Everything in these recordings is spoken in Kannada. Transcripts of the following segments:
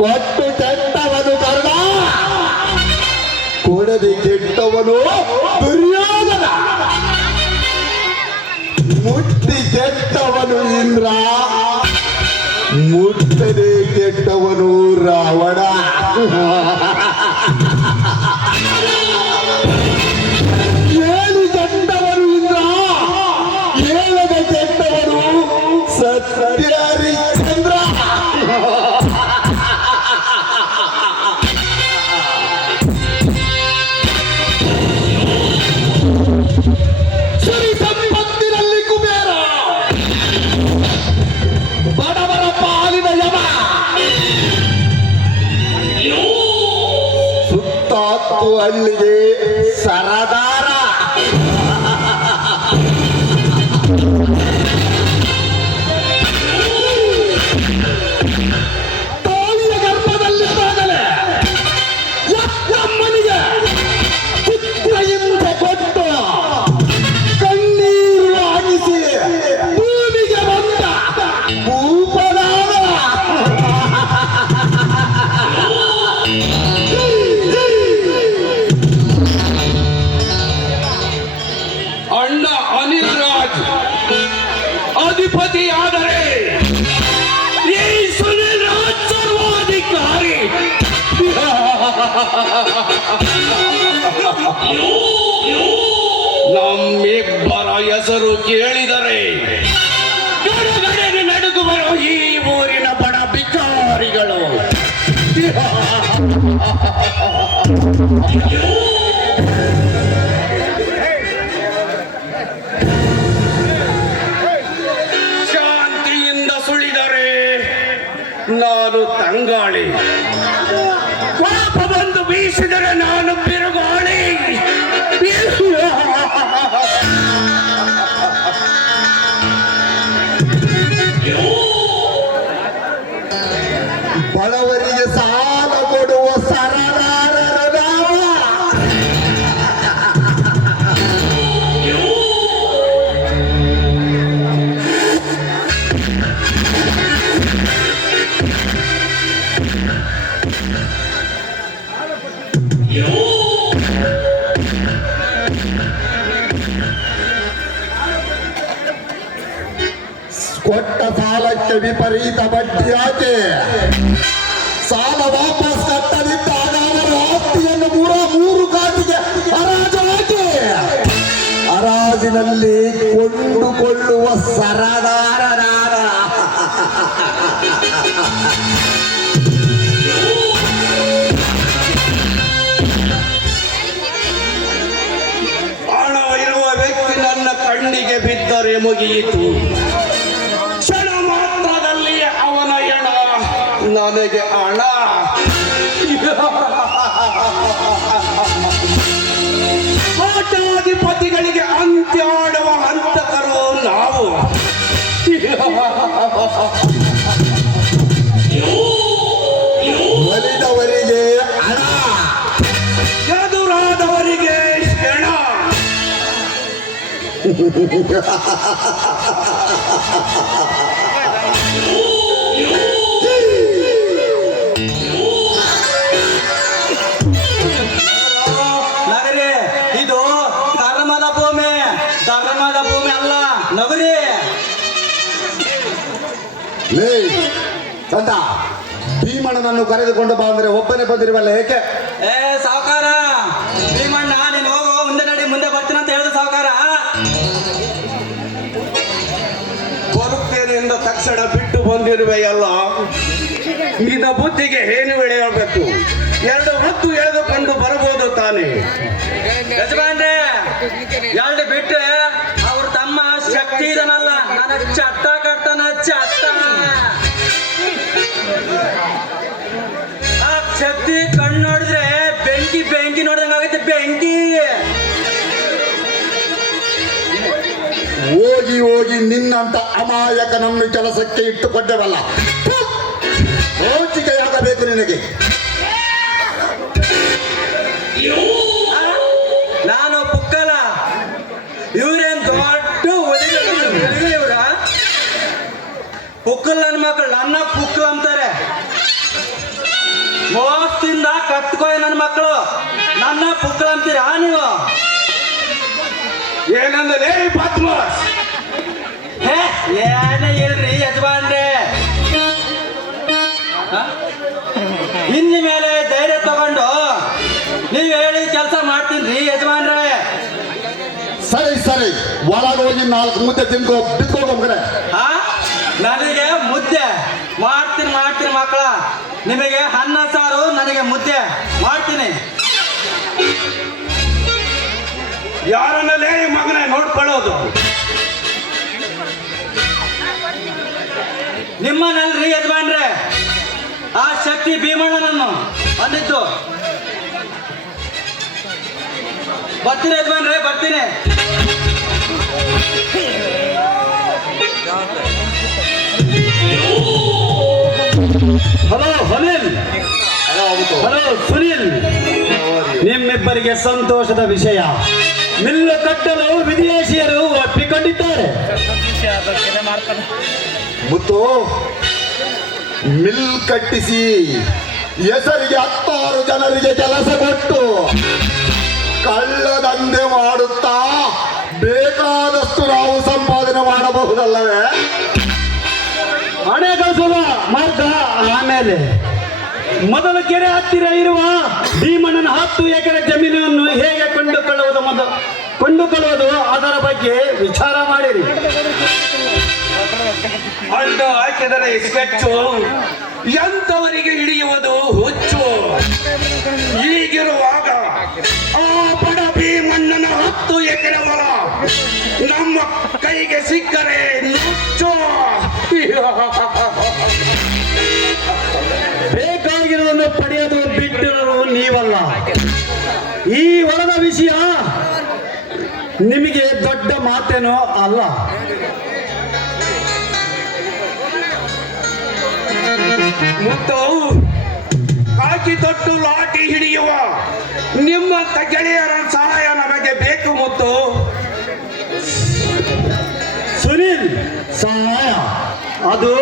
ಕೊಟ್ಟು ಕೆಟ್ಟವನು ಕರ್ಣ, ಕೊಡದೆ ಕೆಟ್ಟವನು ದುರ್ಯೋಧನ, ಮುಟ್ಟಿ ಕೆಟ್ಟವನು ಇಂದ್ರ, ಮುಟ್ಟದೆ ಕೆಟ್ಟವನು ರಾವಣ. ಏಳು ಕೆಟ್ಟವನು ಇಂದ್ರ, ಏಳದ ಕೆಟ್ಟವನು ಸತ್ಯಹರಿಶ್ಚಂದ್ರ. ಹಳ್ಳಿಗೆ ಸರದಾರ, ತಾಯಿಯ ಗರ್ಭದಲ್ಲಿದ್ದಾಗಲೇ ಅಮ್ಮನಿಗೆ ಪುತ್ರಯಿಂದ ಕೊಟ್ಟು ಕಣ್ಣೀರು ಆಗಿಸಿ ಭೂಮಿಗೆ ಬಂದ ಭೂಪನಾದ ಅಣ್ಣ ಅನಿಲ್ ರಾಜ್ ಅಧಿಪತಿಯಾದರೆ ಈ ಸುನಿಲ್ ರಾಜ್ ಸರ್ವಾಧಿಕಾರಿ. ನಮ್ಮಿಬ್ಬರ ಹೆಸರು ಕೇಳಿದರೆ ಗಡಗಡೆ ನಡುಗುವರು ಈ ಊರಿನ ಬಡ ಬಿಕಾರಿಗಳು. ನಾನು ತಂಗಾಳಿ, ಪಾಪ ಬಂದು ಬೀಸಿದರೆ ನಾನು ಬಿರುಗಾಳಿ. ಬಡವರಿಗೆ ಸಾಲ ಕೊಡುವ ಸರದಾರರ ನಾವ. ಕೊಟ್ಟ ಸಾಲಕ್ಕೆ ವಿಪರೀತ ಬಡ್ಡಿ ಹಾಕಿ ಸಾಲ ವಾಪಸ್ ಕಟ್ಟದಿದ್ದಾಗ ಅವರ ಆಸ್ತಿಯನ್ನು ಮೂರು ಕಾಟಿಗೆ ಹರಾಜು ಹಾಕಿ ಹರಾಜಿನಲ್ಲಿ ಕೊಂಡುಕೊಳ್ಳುವ ಸರದಾರನಾದ. ಹಣ ಇರುವ ವ್ಯಕ್ತಿ ನನ್ನ ಕಣ್ಣಿಗೆ ಬಿದ್ದರೆ ಮುಗಿಯಿತು. ಕ್ಷಣ ಮಾತ್ರದಲ್ಲಿ ಅವನ ಎಣ ನನಗೆ ಹಣ. ಕೋಟ್ಯಾಧಿಪತಿಗಳಿಗೆ ಅಂತ್ಯಾಡುವ ಹಂತಕರು ನಾವು. ಒಲಿದವರಿಗೆ ಹಣ, ಎದುರಾದವರಿಗೆ ಕ್ಷಣ. ನಗರಿ ಇದು ಧರ್ಮದ ಭೂಮಿ, ಧರ್ಮದ ಭೂಮಿ ಅಲ್ಲ ನಗರಿ. ಲೇ ಚಂದ, ಭೀಮಣ್ಣನನ್ನು ಕರೆದುಕೊಂಡು ಬಾ ಅಂದ್ರೆ ಒಬ್ಬನೇ ಬಂದಿರುವಲ್ಲ, ಏಕೆ? ಏ ಸಾವುಕಾರ, ಭೀಮಣ್ಣ ನೀನು ಹೋಗು, ಮುಂದೆ ನಡಿ, ಮುಂದೆ ಬರ್ತೀನಿ ಅಂತ ಹೇಳಿದ ಸಾವುಕಾರ. ಬರುತ್ತೇನೆ ಎಂದ ತಕ್ಷಣ ಬಿಟ್ಟು ಬಂದಿರುವೆಯಲ್ಲ, ನಿನ್ನ ಬುದ್ಧಿಗೆ ಏನು ಬೆಳೆಯಬೇಕು? 2 ಹೊತ್ತು ಎಳೆದುಕೊಂಡು ಬರಬಹುದು ತಾನೆ. ಯಜಮಾನ್ರೆ, 2 ಬಿಟ್ಟು ಅವ್ರ ತಮ್ಮ ಶಕ್ತಿ ಇದನಲ್ಲ, ನನ್ನ ಚಟ್ಟ ಕಟ್ತಾನ ಚಟ್ಟ. ಆ ಶಕ್ತಿ ಕಣ್ಣು ನೋಡಿದ್ರೆ ಬೆಂಕಿ ನೋಡಿದಂಗ ಆಗುತ್ತೆ, ಬೆಂಕಿ. ಹೋಗಿ ನಿನ್ನಂತ ಅಮಾಯಕನನ್ನು ಕೆಲಸಕ್ಕೆ ಇಟ್ಟುಕೊಂಡವಲ್ಲ, ರೋಚಿಕೆಯಾಗಬೇಕು ನಿನಗೆ. ನಾನು ಪುಕ್ಕಲ, ಇವ್ರೇನ್ ದೊಡ್ಡ ಒಲಿಗಳು ಇವ್ರ. ಪುಕ್ಕಲ್ ನನ್ನ ಮಕ್ಕಳು ನನ್ನ ಪುಕ್ಕಲ್ ಅಂತಾರೆ. ಮೋಸದಿಂದ ಕತ್ಕೊಯ್ ನನ್ನ ಮಕ್ಕಳು ನನ್ನ ಪುಕ್ಕಲ್ ಅಂತೀರಾ ನೀವು? ಏನಂದ್ರೆ ಪದ್ಮಾಸ್, ಹೇ ಏನೇ ಹೇಳ್ರಿ ಯಜಮಾನ್ರೆ. ಇನ್ನು ಮೇಲೆ ಧೈರ್ಯ ತಗೊಂಡು ನೀವ್ ಹೇಳಿ ಕೆಲಸ ಮಾಡ್ತೀನಿ ಯಜಮಾನ್ರೆ. ಸರಿ ಸರಿ, ಒಳಗೋಗಿ 4 ಮುದ್ದೆ ತಿನ್ಕೋ, ಬಿತ್ಕೋಗ ಮಗನೇ. ಆ ನನಗೆ ಮುದ್ದೆ ಮಾಡ್ತೀನಿ ಮಕ್ಕಳ. ನಿಮಗೆ ಅನ್ನ ಸಾರು, ನನಗೆ ಮುದ್ದೆ ಮಾಡ್ತೀನಿ. ಯಾರನ್ನಲೇ ಮಗನೇ ನೋಡ್ಕೊಳ್ಳೋದು? ನಿಮ್ಮನಲ್ರಿ ಯಜಮಾನ್ರೆ, ಆ ಶಕ್ತಿ ಭೀಮಣ್ಣನನ್ನು ಅಂದಿತ್ತು. ಬರ್ತೀನಿ ಯಜಮಾನ್ರೆ, ಬರ್ತೀನಿ. Hello Anil, hello Sunil. ನಿಮ್ಮಿಬ್ಬರಿಗೆ ಸಂತೋಷದ ವಿಷಯ, ಮಿಲ್ಲು ಕಟ್ಟಲು ವಿದೇಶಿಯರು ಒಪ್ಪಿಕೊಂಡಿದ್ದಾರೆ. ಮುತ್ತು, ಮಿಲ್ ಕಟ್ಟಿಸಿ ಹೆಸರಿಗೆ 16 ಜನರಿಗೆ ಕೆಲಸ ಕೊಟ್ಟು ಕಳ್ಳದಂಧೆ ಮಾಡುತ್ತಾ ಬೇಕಾದಷ್ಟು ನಾವು ಸಂಪಾದನೆ ಮಾಡಬಹುದಲ್ಲವೇ? ಹಣೆ ಗಳಿಸುವ ಮಾರ್ಗ ಆಮೇಲೆ. ಮೊದಲು ಕೆರೆ ಹತ್ತಿರ ಇರುವ ಭೀಮಣ್ಣನ 10 ಎಕರೆ ಜಮೀನನ್ನು ಹೇಗೆ ಕೊಂಡುಕೊಳ್ಳುವುದು ಅದರ ಬಗ್ಗೆ ವಿಚಾರ ಮಾಡಿರಿ. ಹಣ್ಣು ಹಾಕಿದರೆ ಸ್ಕೆಚ್ಚು, ಎಂತವರಿಗೆ ಹಿಡಿಯುವುದು ಹುಚ್ಚು. ಹೀಗಿರುವಾಗ ಆ ಬಡ ಭೀಮಣ್ಣನ 10 ಎಕರೆ ಹೊಲ ನಮ್ಮ ಕೈಗೆ ಸಿಕ್ಕರೆ ನುಚ್ಚು. ಬೇಕಾಗಿರುವುದನ್ನು ಪಡೆಯೋದು ಬಿಟ್ಟಿರೋರು ನೀವಲ್ಲ. ಈ ಹೊಲದ ವಿಷಯ ನಿಮಗೆ ದೊಡ್ಡ ಮಾತೇನೋ ಅಲ್ಲ. ಮುತ್ತು, ಹಾಕಿ ತೊಟ್ಟು ಲಾಟಿ ಹಿಡಿಯುವ ನಿಮ್ಮಂತ ಗೆಳೆಯರ ಸಹಾಯ ನಮಗೆ ಬೇಕು ಮುತ್ತು. ಸುನಿಲ್, ಸಹಾಯ ಅದು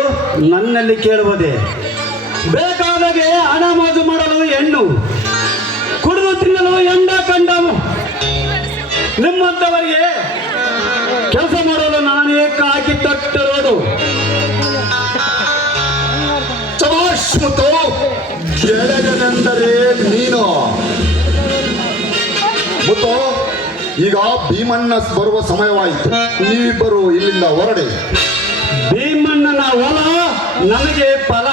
ನನ್ನಲ್ಲಿ ಕೇಳುವುದೇ. ಬೇಕಾದಾಗೆ ಹಣ ಮೋಜು ಮಾಡಲು ಹೆಣ್ಣು, ಕುಡಿದು ತಿನ್ನಲು ಎಂಡ ಕಂಡವು. ನಿಮ್ಮಂತವರಿಗೆ ಕೆಲಸ ಮಾಡಲು ನಾನೇ ಹಾಕಿ ತೊಟ್ಟಿರೋದು. ಶಭಾಷ್ ಮುತ್ತು, ಗೆಳೆಯನೆಂದರೆ ನೀನು. ಮುತ್ತು, ಈಗ ಭೀಮಣ್ಣ ಬರುವ ಸಮಯವಾಯಿತು. ನೀವಿಬ್ಬರು ಇಲ್ಲಿಂದ ಹೊರಡಿ. ಭೀಮಣ್ಣನ ಹೊಲ ನನಗೆ ಫಲ.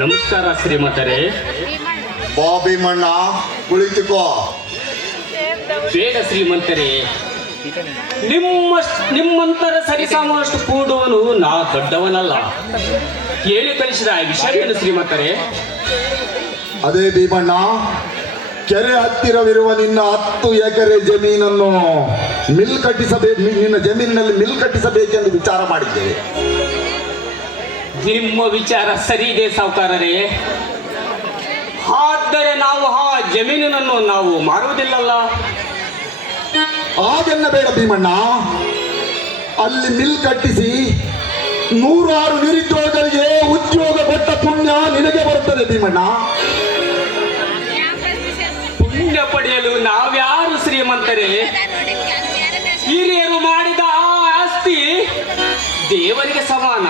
ನಮಸ್ಕಾರ ಶ್ರೀಮಂತರೇ. ಬಾ ಭೀಮಣ್ಣ, ಕುಳಿತುಕೋ. ಬೇಡ ಶ್ರೀಮಂತರೇ, ನಿಮ್ಮಂತರ ಸರಿಸಮಷ್ಟು ಕೂಡುವನು ನಾ ದೊಡ್ಡವನಲ್ಲ. ಕೇಳಿ ಕಳಿಸಿದ ವಿಷಯವೇನು ಶ್ರೀಮಂತರೇ? ಅದೇ ಭೀಮಣ್ಣ, ಕೆರೆ ಹತ್ತಿರವಿರುವ ನಿನ್ನ 10 ಎಕರೆ ಜಮೀನನ್ನು ಮಿಲ್ ಕಟ್ಟಿಸಬೇಕು. ನಿನ್ನ ಜಮೀನಿನಲ್ಲಿ ಮಿಲ್ ಕಟ್ಟಿಸಬೇಕೆಂದು ವಿಚಾರ ಮಾಡಿದ್ದೇವೆ. ನಿಮ್ಮ ವಿಚಾರ ಸರಿ ಇದೆ ಸಾವುಕಾರರೇ. ಆದರೆ ನಾವು ಆ ಜಮೀನಿನನ್ನು ನಾವು ಮಾರುವುದಿಲ್ಲಲ್ಲ. ಹಾಗೆನ್ನ ಬೇಡ ಭೀಮಣ್ಣ, ಅಲ್ಲಿ ಮಿಲ್ ಕಟ್ಟಿಸಿ 106 ನಿರುದ್ಯೋಗಿಗಳಿಗೆ ಉದ್ಯೋಗ ಕೊಟ್ಟ ಪುಣ್ಯ ನಿನಗೆ ಬರುತ್ತದೆ ಭೀಮಣ್ಣ. ಪುಣ್ಯ ಪಡೆಯಲು ನಾವ್ಯಾರು ಶ್ರೀಮಂತರೇ? ಹಿರಿಯರು ಮಾಡಿದ ಆ ಆಸ್ತಿ ದೇವರಿಗೆ ಸಮಾನ.